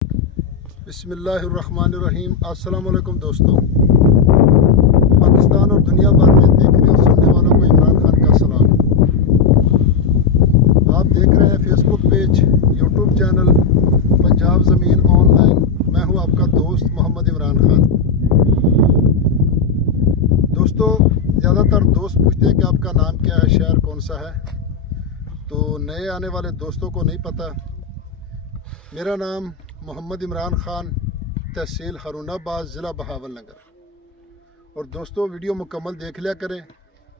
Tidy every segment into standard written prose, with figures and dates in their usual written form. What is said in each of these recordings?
बिस्मिल्लाहिर्रहमानिर्रहीम। अस्सलाम वालेकुम दोस्तों, पाकिस्तान और दुनिया भर में देखने और सुनने वालों को इमरान खान का सलाम। आप देख रहे हैं Facebook page, YouTube channel Punjab ज़मीन ऑनलाइन। मैं हूं आपका दोस्त मोहम्मद इमरान खान। दोस्तों, ज़्यादातर दोस्त पूछते हैं कि आपका नाम क्या है, शहर कौन सा है। तो नए आने वाले दोस्तों को नहीं पता, मेरा नाम मोहम्मद इमरान खान, तहसील हारूनाबाद, ज़िला बहावलनगर। और दोस्तों, वीडियो मुकम्मल देख लिया करें,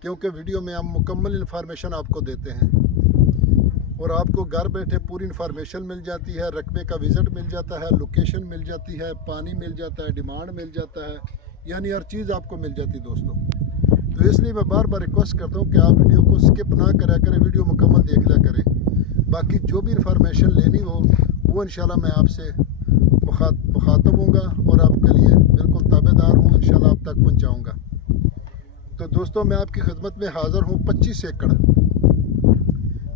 क्योंकि वीडियो में हम मुकम्मल इन्फॉर्मेशन आपको देते हैं और आपको घर बैठे पूरी इन्फॉर्मेशन मिल जाती है। रकबे का विज़िट मिल जाता है, लोकेशन मिल जाती है, पानी मिल जाता है, डिमांड मिल जाता है, यानी हर चीज़ आपको मिल जाती है दोस्तों। तो इसलिए मैं बार बार रिक्वेस्ट करता हूँ कि आप वीडियो को स्किप ना करा करें, वीडियो मुकम्मल देख लिया करें। बाकी जो भी इन्फॉर्मेशन लेनी हो वो इंशाल्लाह मैं आपसे मुखातब होऊंगा और आपके लिए बिल्कुल ताबेदार हूँ, इंशाल्लाह आप तक पहुँचाऊँगा। तो दोस्तों, मैं आपकी खिदमत में हाज़िर हूँ।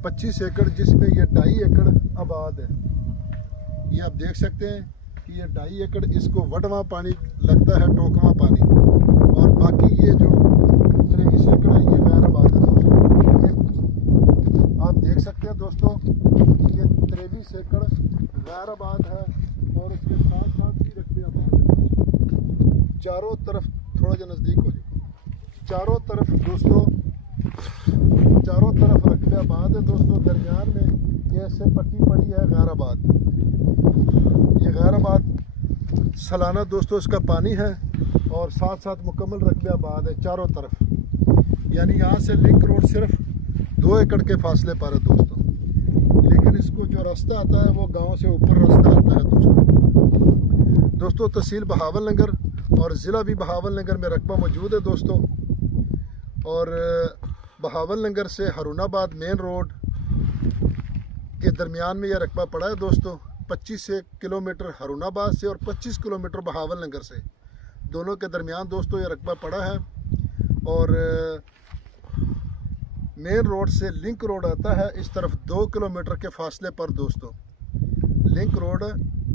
25 एकड़ जिसमें ये 2.5 एकड़ आबाद है। ये आप देख सकते हैं कि ये 2.5 एकड़, इसको वडवा पानी लगता है, टोकवा पानी। और बाकी ये जो 23 एकड़ है ये गैर आबाद है दोस्तों। आप देख सकते हैं दोस्तों कि ये 23 एकड़ गैर आबाद है और इसके साथ साथ भी रकबे आबाद है। चारों तरफ थोड़ा जा नज़दीक हो जाए, चारों तरफ दोस्तों, चारों तरफ रकबे आबाद है दोस्तों। दरमियान में ये ऐसे पट्टी पड़ी है गैर आबाद। ये गैर आबाद सालाना दोस्तों इसका पानी है और साथ साथ मुकम्मल रकबे आबाद है चारों तरफ। यानी यहाँ से लिंक रोड सिर्फ 2 एकड़ के फासले पर है दोस्तों, लेकिन इसको जो रास्ता आता है वो गांव से ऊपर रास्ता आता है दोस्तों। तहसील बहावलनगर और ज़िला भी बहावलनगर में रकबा मौजूद है दोस्तों। और बहावलनगर से हारूनाबाद मेन रोड के दरमियान में यह रकबा पड़ा है दोस्तों। 25 किलोमीटर हारूनाबाद से और 25 किलोमीटर बहावलनगर से, दोनों के दरमियान दोस्तों ये रकबा पड़ा है। और मेन रोड से लिंक रोड आता है इस तरफ 2 किलोमीटर के फासले पर दोस्तों। Link road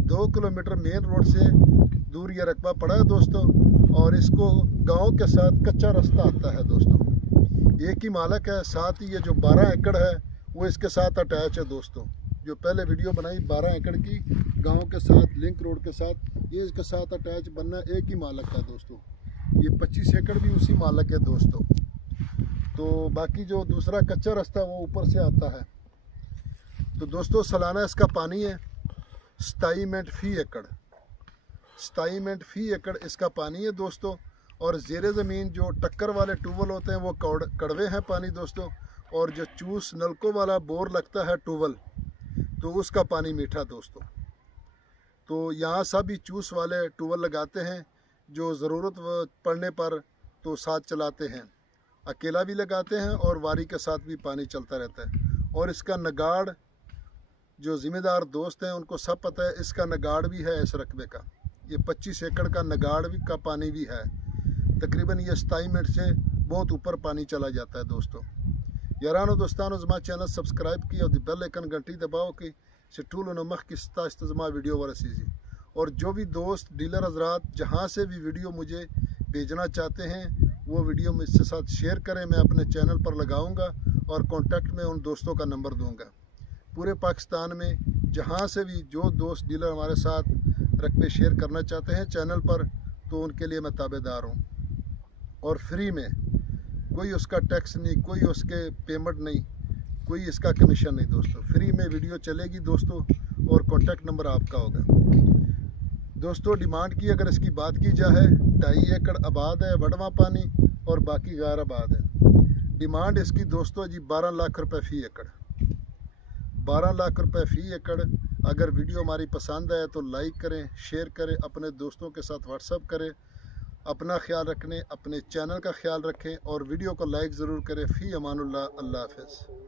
2 kilometre main road से दूर ये रकबा पड़ा है दोस्तों। और इसको गांव के साथ कच्चा रास्ता आता है दोस्तों। एक ही मालक है, साथ ही ये जो 12 एकड़ है वो इसके साथ अटैच है दोस्तों। जो पहले वीडियो बनाई 12 एकड़ की गांव के साथ लिंक रोड के साथ, ये इसके साथ अटैच बनना एक ही मालक का दोस्तों। ये 25 एकड़ भी उसी मालक है दोस्तों। तो बाकी जो दूसरा कच्चा रास्ता वो ऊपर से आता है। तो दोस्तों, सालाना इसका पानी है 27 मिनट फी एकड़। 27 मिनट फी एकड़ इसका पानी है दोस्तों। और ज़ेरे ज़मीन जो टक्कर वाले ट्यूबवेल होते हैं वो कड़वे हैं पानी दोस्तों। और जो चूस नलकों वाला बोर लगता है ट्यूबवेल, तो उसका पानी मीठा दोस्तों। तो यहाँ सभी चूस वाले ट्यूबवेल लगाते हैं, जो ज़रूरत पड़ने पर तो साथ चलाते हैं, अकेला भी लगाते हैं और वारी के साथ भी पानी चलता रहता है। और इसका नगाड़, जो ज़िम्मेदार दोस्त हैं उनको सब पता है, इसका नगाड़ भी है इस रकबे का। ये 25 एकड़ का नगाड़ भी का पानी भी है। तकरीबन ये 27 मिनट से बहुत ऊपर पानी चला जाता है दोस्तों। यारानो दोस्तानो, ज़मा चैनल सब्सक्राइब की और बेल आइकन घंटी दबाओ कि टूल नमक की ज़मा वीडियो वरसीजी। और जो भी दोस्त डीलर हजरात जहाँ से भी वीडियो मुझे भेजना चाहते हैं वो वीडियो मुझसे साथ शेयर करें। मैं अपने चैनल पर लगाऊंगा और कांटेक्ट में उन दोस्तों का नंबर दूंगा। पूरे पाकिस्तान में जहाँ से भी जो दोस्त डीलर हमारे साथ रकबे शेयर करना चाहते हैं चैनल पर, तो उनके लिए मैं ताबेदार हूँ। और फ्री में, कोई उसका टैक्स नहीं, कोई उसके पेमेंट नहीं, कोई इसका कमीशन नहीं दोस्तों। फ्री में वीडियो चलेगी दोस्तों और कांटेक्ट नंबर आपका होगा दोस्तों। डिमांड की अगर इसकी बात की जाए, 2.5 एकड़ आबाद है, वडवा पानी, और बाकी गैर आबाद है। डिमांड इसकी दोस्तों जी 12 लाख रुपए फ़ी एकड़। 12 लाख रुपए फ़ी एकड़। अगर वीडियो हमारी पसंद आए तो लाइक करें, शेयर करें, अपने दोस्तों के साथ व्हाट्सअप करें। अपना ख्याल रखने, अपने चैनल का ख्याल रखें और वीडियो को लाइक ज़रूर करें। फ़ी अमानुल्लाह, अल्लाह हाफ़िज़।